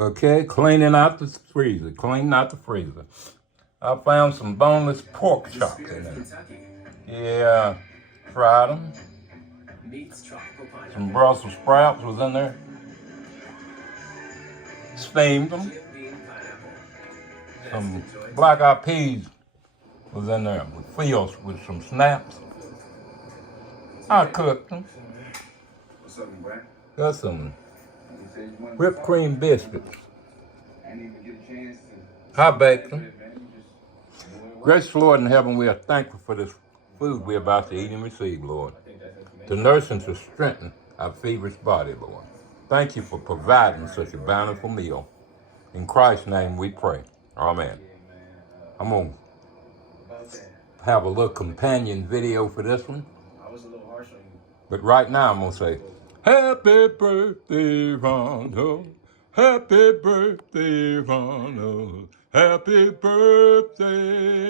Okay, cleaning out the freezer. Cleaning out the freezer. I found some boneless pork chops in there. Yeah, fried them. Some Brussels sprouts was in there. Steamed them. Some black-eyed peas was in there with fields with some snaps. I cooked them. Got some whipped cream biscuits. I baked them. Gracious Lord in heaven, we are thankful for this food we're about to eat and receive, Lord. To nurse and to strengthen our feverish body, Lord. Thank you for providing such a bountiful meal. In Christ's name we pray. Amen. I'm going to have a little companion video for this one. But right now I'm going to say, Happy birthday, Ronald. Happy birthday, Ronald. Happy birthday